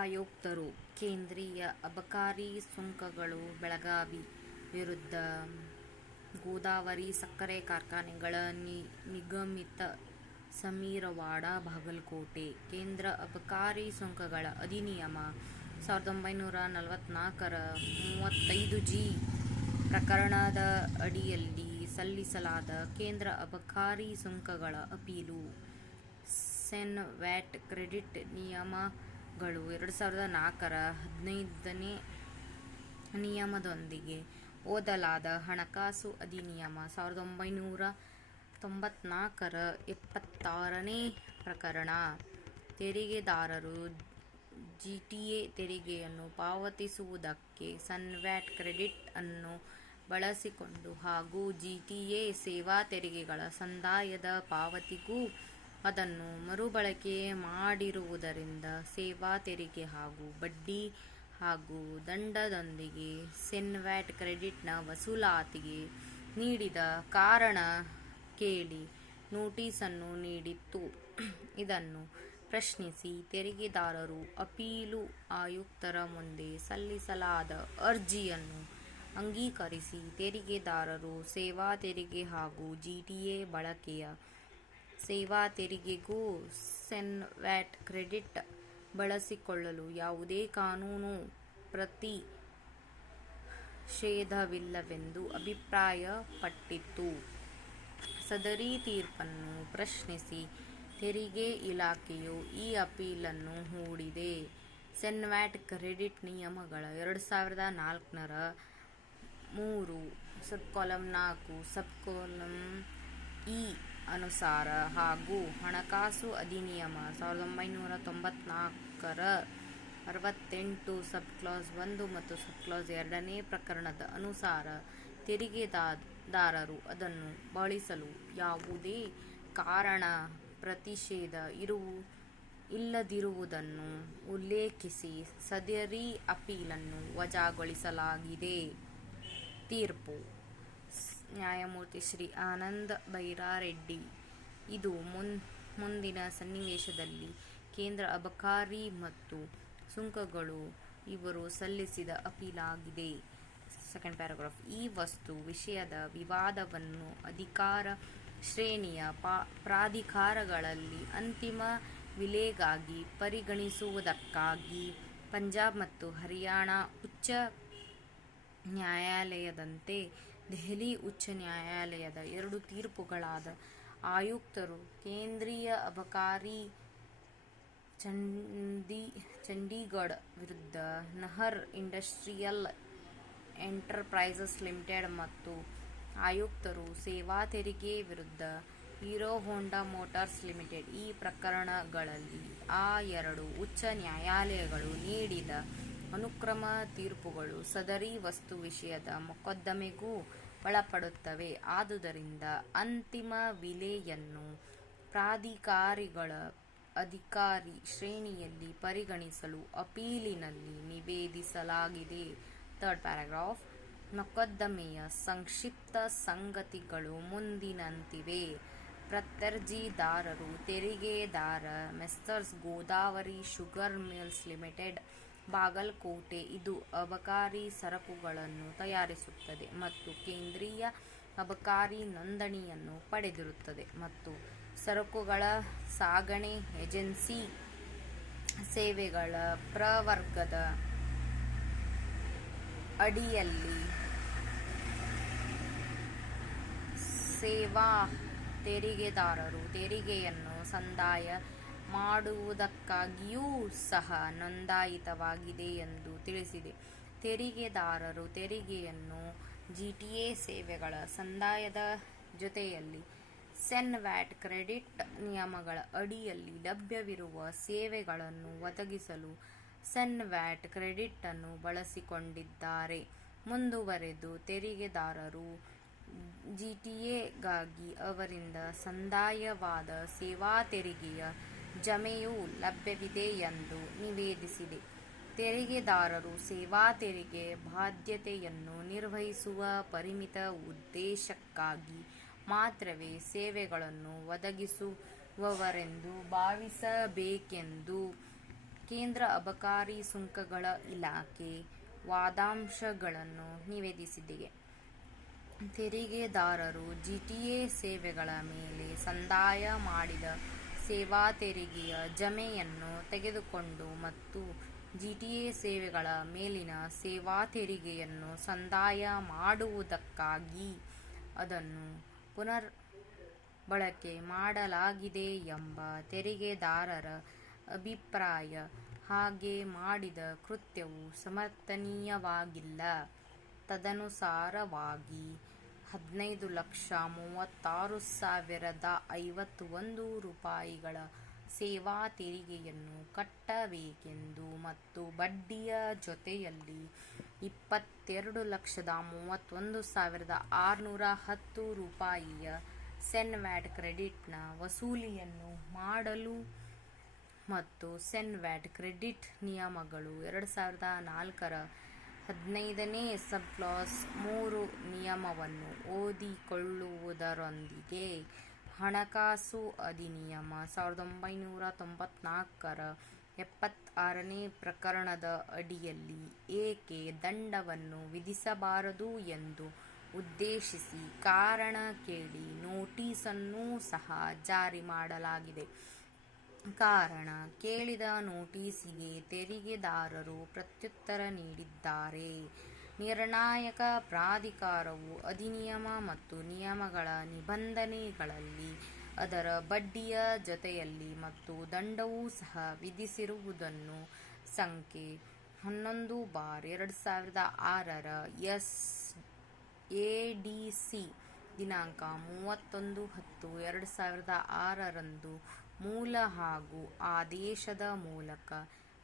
ಆಯುಕ್ತರು ಕೇಂದ್ರೀಯ ಅಬಕಾರಿ ಸುಂಕಗಳು ಬೆಳಗಾವಿ ವಿರುದ್ಧ ಗೋದಾವರಿ ಸಕ್ಕರೆ ಕಾರ್ಖಾನೆಗಳ ನಿಗಮಿತ ಸಮೀರವಾಡ ಬಾಗಲಕೋಟೆ ಕೇಂದ್ರ ಅಬಕಾರಿ ಸುಂಕಗಳ ಅಧಿನಿಯಮ 1944ರ 35G ಪ್ರಕರಣದ ಅಡಿಯಲ್ಲಿ ಸಲ್ಲಿಸಲಾದ ಕೇಂದ್ರ ಅಬಕಾರಿ ಸುಂಕಗಳ ಅಪೀಲು ಸೆನ್ ವ್ಯಾಟ್ ಕ್ರೆಡಿಟ್ ನಿಯಮಗಳು 2004ರ 15ನೇ ನಿಯಮದೊಂದಿಗೆ ಓದಲಾದ ಹಣಕಾಸು ಅಧಿನಿಯಮ 1994ರ 76ನೇ ಪ್ರಕರಣ ತೆರಿಗೆದಾರರು ಜಿಟಿಎ ತೆರಿಗೆಯನ್ನು ಪಾವತಿಸುವುದಕ್ಕೆ ಸನ್ವ್ಯಾಟ್ ಕ್ರೆಡಿಟ್ ಅನ್ನು ಬಳಸಿಕೊಂಡು ಹಾಗೂ ಜಿಟಿಎ ಸೇವಾ ತೆರಿಗೆಗಳ ಸಂದಾಯದ ಪಾವತಿಗೂ ಅದನ್ನು ಮರುಬಳಕೆ ಮಾಡಿರುವುದರಿಂದ ಸೇವಾ ತೆರಿಗೆ ಹಾಗೂ ಬಡ್ಡಿ ಹಾಗೂ ದಂಡದೊಂದಿಗೆ ಸೆನ್ವ್ಯಾಟ್ ಕ್ರೆಡಿಟ್ನ ವಸೂಲಾತಿಗೆ ನೀಡಿದ ಕಾರಣ ಕೇಳಿ ನೋಟಿಸನ್ನು ನೀಡಿತ್ತು. ಇದನ್ನು ಪ್ರಶ್ನಿಸಿ ತೆರಿಗೆದಾರರು ಅಪೀಲು ಆಯುಕ್ತರ ಮುಂದೆ ಸಲ್ಲಿಸಲಾದ ಅರ್ಜಿಯನ್ನು ಅಂಗೀಕರಿಸಿ ತೆರಿಗೆದಾರರು ಸೇವಾ ತೆರಿಗೆ ಹಾಗೂ ಜಿಟಿಎ ಬಳಕೆಯ ಸೇವಾ ತೆರಿಗೆಗೂ ಸೆನ್ವ್ಯಾಟ್ ಕ್ರೆಡಿಟ್ ಬಳಸಿಕೊಳ್ಳಲು ಯಾವುದೇ ಕಾನೂನು ಪ್ರತಿಷೇಧವಿಲ್ಲವೆಂದು ಅಭಿಪ್ರಾಯಪಟ್ಟಿತು. ಸದರಿ ತೀರ್ಪನ್ನು ಪ್ರಶ್ನಿಸಿ ತೆರಿಗೆ ಇಲಾಖೆಯು ಈ ಅಪೀಲನ್ನು ಹೂಡಿದೆ. ಸೆನ್ವ್ಯಾಟ್ ಕ್ರೆಡಿಟ್ ನಿಯಮಗಳ 2004ರ 3 ಸಬ್ಕಾಲಂ 4 ಸಬ್ಕಾಲಂ ಇ ಅನುಸಾರ ಹಾಗೂ ಹಣಕಾಸು ಅಧಿನಿಯಮ 1994ರ 68 ಸಬ್ಕ್ಲಾಸ್ 1 ಮತ್ತು ಸಬ್ಕ್ಲಾಸ್ 2ನೇ ಪ್ರಕರಣದ ಅನುಸಾರ ತೆರಿಗೆದಾರರು ಅದನ್ನು ಬಳಸಲು ಯಾವುದೇ ಕಾರಣ ಪ್ರತಿಷೇಧ ಇಲ್ಲದಿರುವುದನ್ನು ಉಲ್ಲೇಖಿಸಿ ಸದರಿ ಅಪೀಲನ್ನು ವಜಾಗೊಳಿಸಲಾಗಿದೆ. ತೀರ್ಪು ನ್ಯಾಯಮೂರ್ತಿ ಶ್ರೀ ಆನಂದ ಬೈರಾರೆಡ್ಡಿ. ಇದು ಮುಂದಿನ ಸನ್ನಿವೇಶದಲ್ಲಿ ಕೇಂದ್ರ ಅಬಕಾರಿ ಮತ್ತು ಸುಂಕಗಳು ಇವರು ಸಲ್ಲಿಸಿದ ಅಪೀಲಾಗಿದೆ. Second paragraph. ಈ ವಸ್ತು ವಿಷಯದ ವಿವಾದವನ್ನು ಅಧಿಕಾರ ಶ್ರೇಣಿಯ ಪ್ರಾಧಿಕಾರಗಳಲ್ಲಿ ಅಂತಿಮ ವಿಲೆಗಾಗಿ ಪರಿಗಣಿಸುವುದಕ್ಕಾಗಿ ಪಂಜಾಬ್ ಮತ್ತು ಹರಿಯಾಣ ಉಚ್ಚ ನ್ಯಾಯಾಲಯದಂತೆ ದೆಹಲಿ ಉಚ್ಚ ನ್ಯಾಯಾಲಯದ 2 ತೀರ್ಪುಗಳಾದ ಆಯುಕ್ತರು ಕೇಂದ್ರೀಯ ಅಬಕಾರಿ ಚಂಡೀಗಢ ವಿರುದ್ಧ ನಹರ್ ಇಂಡಸ್ಟ್ರಿಯಲ್ ಎಂಟರ್ಪ್ರೈಸಸ್ ಲಿಮಿಟೆಡ್ ಮತ್ತು ಆಯುಕ್ತರು ಸೇವಾ ತೆರಿಗೆ ವಿರುದ್ಧ ಹೀರೋ ಹೋಂಡಾ ಮೋಟಾರ್ಸ್ ಲಿಮಿಟೆಡ್ ಈ ಪ್ರಕರಣಗಳಲ್ಲಿ ಆ 2 ಉಚ್ಚ ನ್ಯಾಯಾಲಯಗಳು ನೀಡಿದ ಅನುಕ್ರಮ ತೀರ್ಪುಗಳು ಸದರಿ ವಸ್ತು ವಿಷಯದ ಮೊಕದ್ದಮೆಗೂ ಒಳಪಡುತ್ತವೆ. ಆದುದರಿಂದ ಅಂತಿಮ ವಿಲೆಯನ್ನು ಪ್ರಾಧಿಕಾರಿಗಳ ಅಧಿಕಾರಿ ಶ್ರೇಣಿಯಲ್ಲಿ ಪರಿಗಣಿಸಲು ಅಪೀಲಿನಲ್ಲಿ ನಿವೇದಿಸಲಾಗಿದೆ. Third paragraph. ಮೊಕದ್ದಮೆಯ ಸಂಕ್ಷಿಪ್ತ ಸಂಗತಿಗಳು ಮುಂದಿನಂತಿವೆ. ಪ್ರತ್ಯರ್ಜಿದಾರರು ತೆರಿಗೆದಾರ messrs Godavari sugar mills limited Bagalkot ಇದು ಅಬಕಾರಿ ಸರಕುಗಳನ್ನು ತಯಾರಿಸುತ್ತದೆ ಮತ್ತು ಕೇಂದ್ರೀಯ ಅಬಕಾರಿ ನೋಂದಣಿಯನ್ನು ಪಡೆದಿರುತ್ತದೆ ಮತ್ತು ಸರಕುಗಳ ಸಾಗಣೆ ಏಜೆನ್ಸಿ ಸೇವೆಗಳ ಪ್ರವರ್ಗದ ಅಡಿಯಲ್ಲಿ ಸೇವಾ ತೆರಿಗೆದಾರರು ತೆರಿಗೆಯನ್ನು ಸಂದಾಯ ಮಾಡುವುದಕ್ಕಾಗಿಯೂ ಸಹ ನೋಂದಾಯಿತವಾಗಿದೆ ಎಂದು ತಿಳಿಸಿದೆ. ತೆರಿಗೆದಾರರು ತೆರಿಗೆಯನ್ನು ಜಿಟಿಎ ಸೇವೆಗಳ ಸಂದಾಯದ ಜೊತೆಯಲ್ಲಿ ಸೆನ್ವ್ಯಾಟ್ ಕ್ರೆಡಿಟ್ ನಿಯಮಗಳ ಅಡಿಯಲ್ಲಿ ಲಭ್ಯವಿರುವ ಸೇವೆಗಳನ್ನು ಒದಗಿಸಲು ಸೆನ್ವ್ಯಾಟ್ ಕ್ರೆಡಿಟ್ ಅನ್ನು ಬಳಸಿಕೊಂಡಿದ್ದಾರೆ. ಮುಂದುವರೆದು ತೆರಿಗೆದಾರರು ಜಿಟಿಎಗಾಗಿ ಅವರಿಂದ ಸಂದಾಯವಾದ ಸೇವಾ ತೆರಿಗೆಯ ಜಮೆಯು ಲಭ್ಯವಿದೆ ಎಂದು ನಿವೇದಿಸಿದೆ. ತೆರಿಗೆದಾರರು ಸೇವಾ ತೆರಿಗೆ ಬಾಧ್ಯತೆಯನ್ನು ನಿರ್ವಹಿಸುವ ಪರಿಮಿತ ಉದ್ದೇಶಕ್ಕಾಗಿ ಮಾತ್ರವೇ ಸೇವೆಗಳನ್ನು ಒದಗಿಸುವವರೆಂದು ಭಾವಿಸಬೇಕೆಂದು ಕೇಂದ್ರ ಅಬಕಾರಿ ಸುಂಕಗಳ ಇಲಾಖೆ ವಾದಾಂಶಗಳನ್ನು ನಿವೇದಿಸಿದೆ. ತೆರಿಗೆದಾರರು ಜಿಟಿಎ ಸೇವೆಗಳ ಮೇಲೆ ಸಂದಾಯ ಮಾಡಿದ ಸೇವಾ ತೆರಿಗೆಯ ಜಮೆಯನ್ನು ತೆಗೆದುಕೊಂಡು ಮತ್ತು ಜಿಟಿಎ ಸೇವೆಗಳ ಮೇಲಿನ ಸೇವಾ ತೆರಿಗೆಯನ್ನು ಸಂದಾಯ ಮಾಡುವುದಕ್ಕಾಗಿ ಅದನ್ನು ಪುನರ್ ಬಳಕೆ ಮಾಡಲಾಗಿದೆ ಎಂಬ ತೆರಿಗೆದಾರರ ಅಭಿಪ್ರಾಯ. ಹಾಗೆ ಮಾಡಿದ ಕೃತ್ಯವು ಸಮರ್ಥನೀಯವಾಗಿಲ್ಲ. ತದನುಸಾರವಾಗಿ 15,36,051 ರೂಪಾಯಿಗಳ ಸೇವಾ ತೆರಿಗೆಯನ್ನು ಕಟ್ಟಬೇಕೆಂದು ಮತ್ತು ಬಡ್ಡಿಯ ಜೊತೆಯಲ್ಲಿ 22,31,610 ರೂಪಾಯಿಯ ಸೆನ್ವ್ಯಾಟ್ ಕ್ರೆಡಿಟ್ನ ವಸೂಲಿಯನ್ನು ಮಾಡಲು ಮತ್ತು ಸೆನ್ವ್ಯಾಟ್ ಕ್ರೆಡಿಟ್ ನಿಯಮಗಳು 2004ರ 15ನೇ ಸಬ್ ಕ್ಲಾಸ್ 3 ನಿಯಮವನ್ನು ಓದಿಕೊಳ್ಳುವುದರೊಂದಿಗೆ ಹಣಕಾಸು ಅಧಿನಿಯಮ 1994ರ 76ನೇ ಪ್ರಕರಣದ ಅಡಿಯಲ್ಲಿ ಏಕೆ ದಂಡವನ್ನು ವಿಧಿಸಬಾರದು ಎಂದು ಉದ್ದೇಶಿಸಿ ಕಾರಣ ಕೇಳಿ ನೋಟಿಸನ್ನೂ ಸಹ ಜಾರಿ ಮಾಡಲಾಗಿದೆ. ಕಾರಣ ಕೇಳಿದ ನೋಟಿಸಿಗೆ ತೆರಿಗೆದಾರರು ಪ್ರತ್ಯುತ್ತರ ನೀಡಿದ್ದಾರೆ. ನಿರ್ಣಾಯಕ ಪ್ರಾಧಿಕಾರವು ಅಧಿನಿಯಮ ಮತ್ತು ನಿಯಮಗಳ ನಿಬಂಧನೆಗಳಲ್ಲಿ ಅದರ ಬಡ್ಡಿಯ ಜೊತೆಯಲ್ಲಿ ಮತ್ತು ದಂಡವೂ ಸಹ ವಿಧಿಸಿರುವುದನ್ನು ಸಂಖ್ಯೆ 11/2006ರ ಎಡಿಸಿ ದಿನಾಂಕ 31/10/2006ರಂದು ಮೂಲ ಹಾಗೂ ಆದೇಶದ ಮೂಲಕ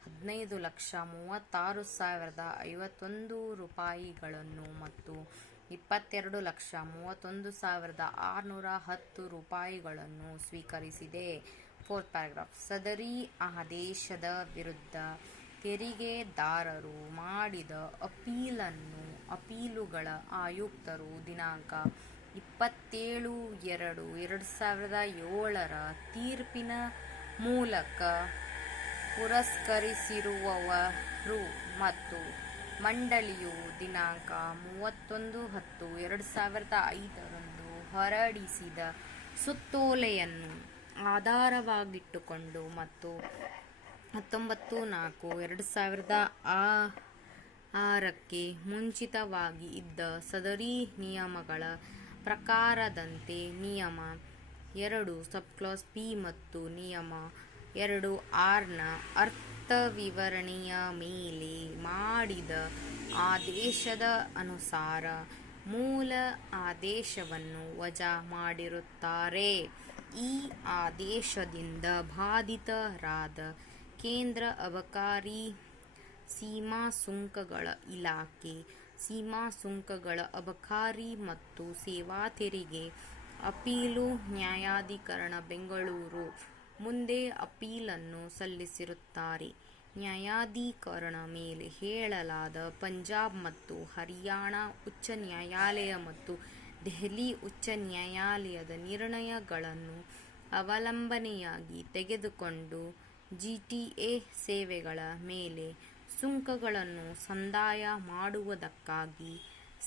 15,36,051 ರೂಪಾಯಿಗಳನ್ನು ಮತ್ತು 22,31,610 ರೂಪಾಯಿಗಳನ್ನು ಸ್ವೀಕರಿಸಿದೆ. 4th paragraph. ಸದರಿ ಆದೇಶದ ವಿರುದ್ಧ ತೆರಿಗೆದಾರರು ಮಾಡಿದ ಅಪೀಲನ್ನು ಅಪೀಲುಗಳ ಆಯುಕ್ತರು ದಿನಾಂಕ 27/2/2007ರ ತೀರ್ಪಿನ ಮೂಲಕ ಪುರಸ್ಕರಿಸಿರುವರು ಮತ್ತು ಮಂಡಳಿಯು ದಿನಾಂಕ 31/10/2005ರಂದು ಹೊರಡಿಸಿದ ಸುತ್ತೋಲೆಯನ್ನು ಆಧಾರವಾಗಿಟ್ಟುಕೊಂಡು ಮತ್ತು 19/4/2006ಕ್ಕೆ ಮುಂಚಿತವಾಗಿ ಇದ್ದ ಸದರಿ ನಿಯಮಗಳ ಪ್ರಕಾರದಂತೆ ನಿಯಮ 2 ಸಬ್ಕ್ಲಾಸ್ ಪಿ ಮತ್ತು ನಿಯಮ 2(r)ನ ಅರ್ಥವಿವರಣೆಯ ಮೇಲೆ ಮಾಡಿದ ಆದೇಶದ ಅನುಸಾರ ಮೂಲ ಆದೇಶವನ್ನು ವಜಾ ಮಾಡಿರುತ್ತಾರೆ. ಈ ಆದೇಶದಿಂದ ಬಾಧಿತರಾದ ಕೇಂದ್ರ ಅಬಕಾರಿ ಸೀಮಾಸುಂಕಗಳ ಇಲಾಖೆ, ಸೀಮಾಸುಂಕಗಳ ಅಬಕಾರಿ ಮತ್ತು ಸೇವಾ ತೆರಿಗೆ ಅಪೀಲು ನ್ಯಾಯಾಧಿಕರಣ ಬೆಂಗಳೂರು ಮುಂದೆ ಅಪೀಲನ್ನು ಸಲ್ಲಿಸಿರುತ್ತಾರೆ. ನ್ಯಾಯಾಧಿಕರಣ ಮೇಲೆ ಹೇಳಲಾದ ಪಂಜಾಬ್ ಮತ್ತು ಹರಿಯಾಣ ಉಚ್ಚ ನ್ಯಾಯಾಲಯ ಮತ್ತು ದೆಹಲಿ ಉಚ್ಚ ನ್ಯಾಯಾಲಯದ ನಿರ್ಣಯಗಳನ್ನು ಅವಲಂಬನೆಯಾಗಿ ತೆಗೆದುಕೊಂಡು ಜಿಟಿಎ ಸೇವೆಗಳ ಮೇಲೆ ಸುಂಕಗಳನ್ನು ಸಂದಾಯ ಮಾಡುವುದಕ್ಕಾಗಿ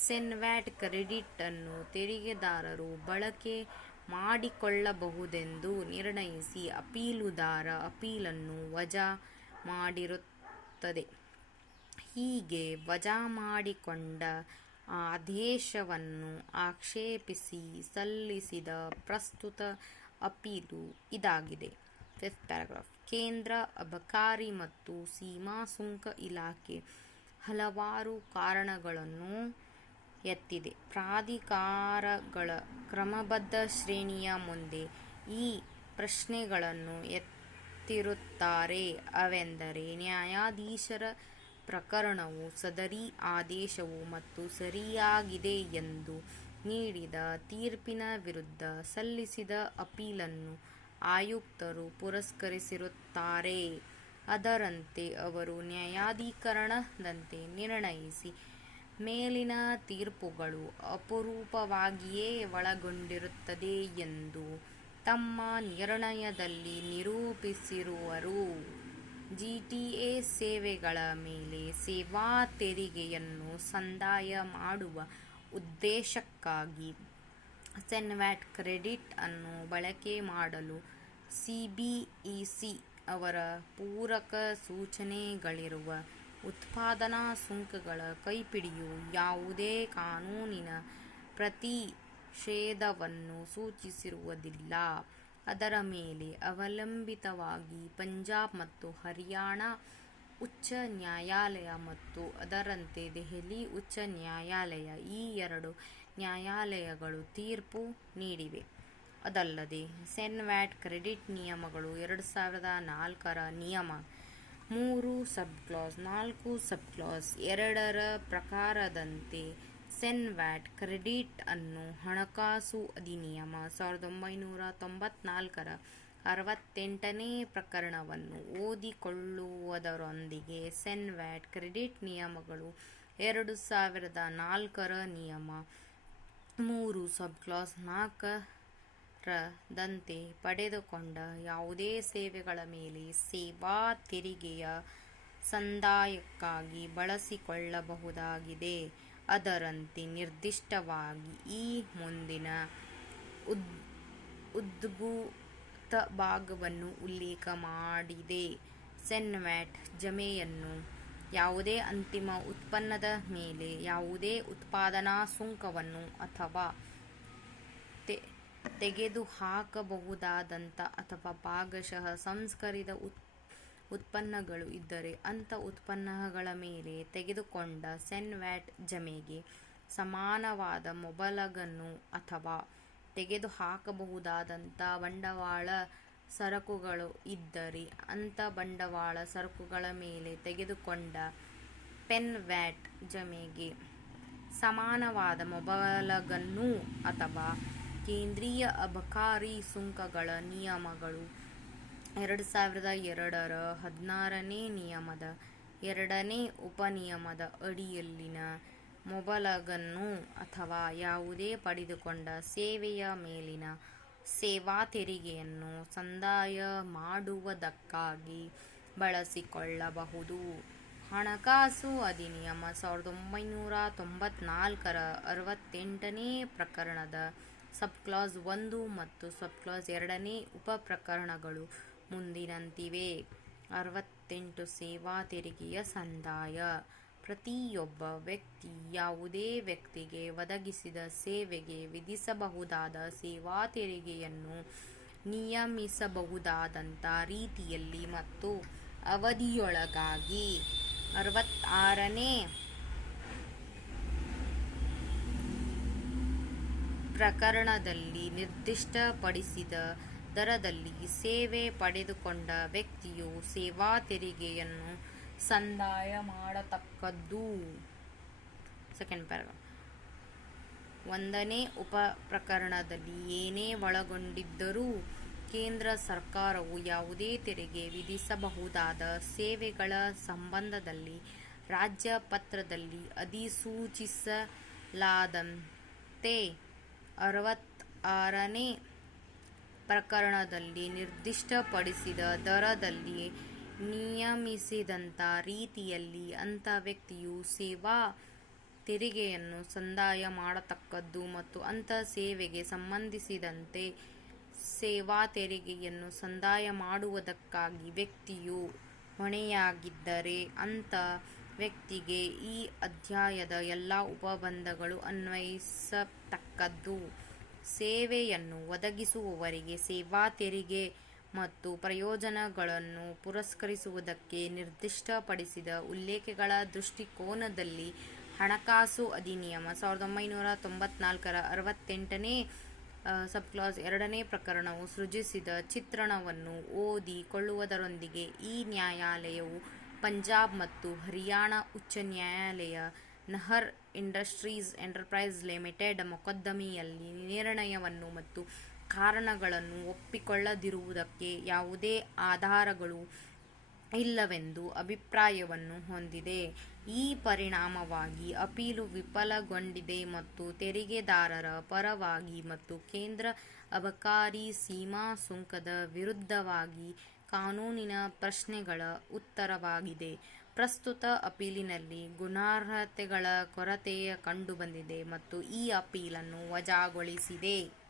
ಸೆನ್ವ್ಯಾಟ್ ಕ್ರೆಡಿಟ್ ಅನ್ನು ತೆರಿಗೆದಾರರು ಬಳಕೆ ಮಾಡಿಕೊಳ್ಳಬಹುದೆಂದು ನಿರ್ಣಯಿಸಿ ಅಪೀಲುದಾರ ಅಪೀಲನ್ನು ವಜಾ ಮಾಡಿರುತ್ತದೆ. ಹೀಗೆ ವಜಾ ಮಾಡಿಕೊಂಡ ಆದೇಶವನ್ನು ಆಕ್ಷೇಪಿಸಿ ಸಲ್ಲಿಸಿದ ಪ್ರಸ್ತುತ ಅಪೀಲು ಇದಾಗಿದೆ. 5th paragraph. ಕೇಂದ್ರ ಅಬಕಾರಿ ಮತ್ತು ಸೀಮಾಸುಂಕ ಇಲಾಖೆ ಹಲವಾರು ಕಾರಣಗಳನ್ನು ಎತ್ತಿದೆ. ಪ್ರಾಧಿಕಾರಗಳ ಕ್ರಮಬದ್ಧ ಶ್ರೇಣಿಯ ಮುಂದೆ ಈ ಪ್ರಶ್ನೆಗಳನ್ನು ಎತ್ತಿರುತ್ತಾರೆ. ಅವೆಂದರೆ ನ್ಯಾಯಾಧೀಶರ ಪ್ರಕರಣವು ಸದರಿ ಆದೇಶವು ಮತ್ತು ಸರಿಯಾಗಿದೆ ಎಂದು ನೀಡಿದ ತೀರ್ಪಿನ ವಿರುದ್ಧ ಸಲ್ಲಿಸಿದ ಅಪೀಲನ್ನು ಆಯುಕ್ತರು ಪುರಸ್ಕರಿಸಿರುತ್ತಾರೆ. ಅದರಂತೆ ಅವರು ನ್ಯಾಯಾಧಿಕರಣದಂತೆ ನಿರ್ಣಯಿಸಿ ಮೇಲಿನ ತೀರ್ಪುಗಳು ಅಪರೂಪವಾಗಿಯೇ ಒಳಗೊಂಡಿರುತ್ತದೆ ಎಂದು ತಮ್ಮ ನಿರ್ಣಯದಲ್ಲಿ ನಿರೂಪಿಸಿರುವರು. ಜಿಟಿಎ ಸೇವೆಗಳ ಮೇಲೆ ಸೇವಾ ತೆರಿಗೆಯನ್ನು ಸಂದಾಯ ಮಾಡುವ ಉದ್ದೇಶಕ್ಕಾಗಿ ಸೆನ್ವ್ಯಾಟ್ ಕ್ರೆಡಿಟ್ ಅನ್ನು ಬಳಕೆ ಮಾಡಲು ಸಿಬಿಇಸಿ ಅವರ ಪೂರಕ ಸೂಚನೆಗಳಿರುವ ಉತ್ಪಾದನಾ ಸುಂಕಗಳ ಕೈಪಿಡಿಯು ಯಾವುದೇ ಕಾನೂನಿನ ಪ್ರತಿಷೇಧವನ್ನು ಸೂಚಿಸಿರುವುದಿಲ್ಲ. ಅದರ ಮೇಲೆ ಅವಲಂಬಿತವಾಗಿ ಪಂಜಾಬ್ ಮತ್ತು ಹರಿಯಾಣ ಉಚ್ಚ ನ್ಯಾಯಾಲಯ ಮತ್ತು ಅದರಂತೆ ದೆಹಲಿ ಉಚ್ಚ ನ್ಯಾಯಾಲಯ ಈ ಎರಡು ನ್ಯಾಯಾಲಯಗಳು ತೀರ್ಪು ನೀಡಿವೆ. ಅದಲ್ಲದೆ ಸೆನ್ವ್ಯಾಟ್ ಕ್ರೆಡಿಟ್ ನಿಯಮಗಳು 2004ರ ನಿಯಮ 3 ಸಬ್ಕ್ಲಾಸ್ 4 ಸಬ್ಕ್ಲಾಸ್ 2ರ ಪ್ರಕಾರದಂತೆ ಸೆನ್ವ್ಯಾಟ್ ಕ್ರೆಡಿಟ್ ಅನ್ನು ಹಣಕಾಸು ಅಧಿನಿಯಮ 1994ರ 68ನೇ ಪ್ರಕರಣವನ್ನು ಓದಿಕೊಳ್ಳುವುದರೊಂದಿಗೆ ಸೆನ್ವ್ಯಾಟ್ ಕ್ರೆಡಿಟ್ ನಿಯಮಗಳು 2004ರ ನಿಯಮ 3 ಸಬ್ಕ್ಲಾಸ್ 4ರಂತೆ ಪಡೆದುಕೊಂಡ ಯಾವುದೇ ಸೇವೆಗಳ ಮೇಲೆ ಸೇವಾ ತೆರಿಗೆಯ ಸಂದಾಯಕ್ಕಾಗಿ ಬಳಸಿಕೊಳ್ಳಬಹುದಾಗಿದೆ. ಅದರಂತೆ ನಿರ್ದಿಷ್ಟವಾಗಿ ಈ ಮುಂದಿನ ಉದ್ಧೃತ ಭಾಗವನ್ನು ಉಲ್ಲೇಖ ಮಾಡಿದೆ. ಸೆನ್ವ್ಯಾಟ್ ಜಮೆಯನ್ನು ಯಾವುದೇ ಅಂತಿಮ ಉತ್ಪನ್ನದ ಮೇಲೆ ಯಾವುದೇ ಉತ್ಪಾದನಾ ಸುಂಕವನ್ನು ಅಥವಾ ತೆಗೆದುಹಾಕಬಹುದಾದಂಥ ಅಥವಾ ಭಾಗಶಃ ಸಂಸ್ಕರಿತ ಉತ್ಪನ್ನಗಳು ಇದ್ದರೆ ಅಂಥ ಉತ್ಪನ್ನಗಳ ಮೇಲೆ ತೆಗೆದುಕೊಂಡ ಸೆನ್ವ್ಯಾಟ್ ಜಮೆಗೆ ಸಮಾನವಾದ ಮೊಬಲಗನ್ನು ಅಥವಾ ತೆಗೆದುಹಾಕಬಹುದಾದಂಥ ಬಂಡವಾಳ ಸರಕುಗಳು ಇದ್ದರೆ ಅಂಥ ಬಂಡವಾಳ ಸರಕುಗಳ ಮೇಲೆ ತೆಗೆದುಕೊಂಡ ಪೆನ್ವ್ಯಾಟ್ ಜಮೆಗೆ ಸಮಾನವಾದ ಮೊಬಲಗನ್ನು ಅಥವಾ ಕೇಂದ್ರೀಯ ಅಬಕಾರಿ ಸುಂಕಗಳ ನಿಯಮಗಳು 2002ರ 16ನೇ ನಿಯಮದ 2ನೇ ಉಪನಿಯಮದ ಅಡಿಯಲ್ಲಿನ ಮೊಬಲಗನ್ನು ಅಥವಾ ಯಾವುದೇ ಪಡೆದುಕೊಂಡ ಸೇವೆಯ ಮೇಲಿನ ಸೇವಾ ತೆರಿಗೆಯನ್ನು ಸಂದಾಯ ಮಾಡುವುದಕ್ಕಾಗಿ ಬಳಸಿಕೊಳ್ಳಬಹುದು. ಹಣಕಾಸು ಅಧಿನಿಯಮ 1994ರ 68ನೇ ಪ್ರಕರಣದ ಸಬ್ಕ್ಲಾಸ್ 1 ಮತ್ತು ಸಬ್ಕ್ಲಾಸ್ 2ನೇ ಉಪಪ್ರಕರಣಗಳು ಮುಂದಿನಂತಿವೆ. 68 ಸೇವಾ ತೆರಿಗೆಯ ಸಂದಾಯ. ಪ್ರತಿಯೊಬ್ಬ ವ್ಯಕ್ತಿ ಯಾವುದೇ ವ್ಯಕ್ತಿಗೆ ಒದಗಿಸಿದ ಸೇವೆಗೆ ವಿಧಿಸಬಹುದಾದ ಸೇವಾ ತೆರಿಗೆಯನ್ನು ನಿಯಮಿಸಬಹುದಾದಂಥ ರೀತಿಯಲ್ಲಿ ಮತ್ತು ಅವಧಿಯೊಳಗಾಗಿ 66ನೇ ಪ್ರಕರಣದಲ್ಲಿ ನಿರ್ದಿಷ್ಟಪಡಿಸಿದ ದರದಲ್ಲಿ ಸೇವೆ ಪಡೆದುಕೊಂಡ ವ್ಯಕ್ತಿಯು ಸೇವಾ ತೆರಿಗೆಯನ್ನು ಸಂದಾಯ ಮಾಡತಕ್ಕದ್ದು. 1ನೇ ಉಪಪ್ರಕರಣದಲ್ಲಿ ಏನೇ ಒಳಗೊಂಡಿದ್ದರೂ ಕೇಂದ್ರ ಸರ್ಕಾರವು ಯಾವುದೇ ತೆರಿಗೆ ವಿಧಿಸಬಹುದಾದ ಸೇವೆಗಳ ಸಂಬಂಧದಲ್ಲಿ ರಾಜ್ಯಪತ್ರದಲ್ಲಿ ಅಧಿಸೂಚಿಸಲಾದಂತೆ 66ನೇ ಪ್ರಕರಣದಲ್ಲಿ ನಿರ್ದಿಷ್ಟಪಡಿಸಿದ ದರದಲ್ಲಿ ನಿಯಮಿಸಿದಂಥ ರೀತಿಯಲ್ಲಿ ಅಂಥ ವ್ಯಕ್ತಿಯು ಸೇವಾ ತೆರಿಗೆಯನ್ನು ಸಂದಾಯ ಮಾಡತಕ್ಕದ್ದು ಮತ್ತು ಅಂಥ ಸೇವೆಗೆ ಸಂಬಂಧಿಸಿದಂತೆ ಸೇವಾ ತೆರಿಗೆಯನ್ನು ಸಂದಾಯ ಮಾಡುವುದಕ್ಕಾಗಿ ವ್ಯಕ್ತಿಯು ಹೊಣೆಯಾಗಿದ್ದರೆ ಅಂಥ ವ್ಯಕ್ತಿಗೆ ಈ ಅಧ್ಯಾಯದ ಎಲ್ಲ ಉಪಬಂಧಗಳು ಅನ್ವಯಿಸತಕ್ಕದ್ದು. ಸೇವೆಯನ್ನು ಒದಗಿಸುವವರಿಗೆ ಸೇವಾ ತೆರಿಗೆ ಮತ್ತು ಪ್ರಯೋಜನಗಳನ್ನು ಪುರಸ್ಕರಿಸುವುದಕ್ಕೆ ನಿರ್ದಿಷ್ಟಪಡಿಸಿದ ಉಲ್ಲೇಖಗಳ ದೃಷ್ಟಿಕೋನದಲ್ಲಿ ಹಣಕಾಸು ಅಧಿನಿಯಮ 1994ರ 68ನೇ ಸಬ್ಕ್ಲಾಸ್ 2ನೇ ಪ್ರಕರಣವು ಸೃಜಿಸಿದ ಚಿತ್ರಣವನ್ನು ಓದಿಕೊಳ್ಳುವುದರೊಂದಿಗೆ ಈ ನ್ಯಾಯಾಲಯವು ಪಂಜಾಬ್ ಮತ್ತು ಹರಿಯಾಣ ಉಚ್ಚ ನ್ಯಾಯಾಲಯ ನಹರ್ ಇಂಡಸ್ಟ್ರೀಸ್ ಎಂಟರ್ಪ್ರೈಸ್ ಲಿಮಿಟೆಡ್ ಮೊಕದ್ದಮೆಯಲ್ಲಿ ನಿರ್ಣಯವನ್ನು ಮತ್ತು ಕಾರಣಗಳನ್ನು ಒಪ್ಪಿಕೊಳ್ಳದಿರುವುದಕ್ಕೆ ಯಾವುದೇ ಆಧಾರಗಳು ಇಲ್ಲವೆಂದು ಅಭಿಪ್ರಾಯವನ್ನು ಹೊಂದಿದೆ. ಈ ಪರಿಣಾಮವಾಗಿ ಅಪೀಲು ವಿಫಲಗೊಂಡಿದೆ ಮತ್ತು ತೆರಿಗೆದಾರರ ಪರವಾಗಿ ಮತ್ತು ಕೇಂದ್ರ ಅಬಕಾರಿ ಸೀಮಾ ಸುಂಕದ ವಿರುದ್ಧವಾಗಿ ಕಾನೂನಿನ ಪ್ರಶ್ನೆಗಳ ಉತ್ತರವಾಗಿದೆ. ಪ್ರಸ್ತುತ ಅಪೀಲಿನಲ್ಲಿ ಗುಣಾರ್ಹತೆಗಳ ಕೊರತೆ ಕಂಡುಬಂದಿದೆ ಮತ್ತು ಈ ಅಪೀಲನ್ನು ವಜಾಗೊಳಿಸಿದೆ.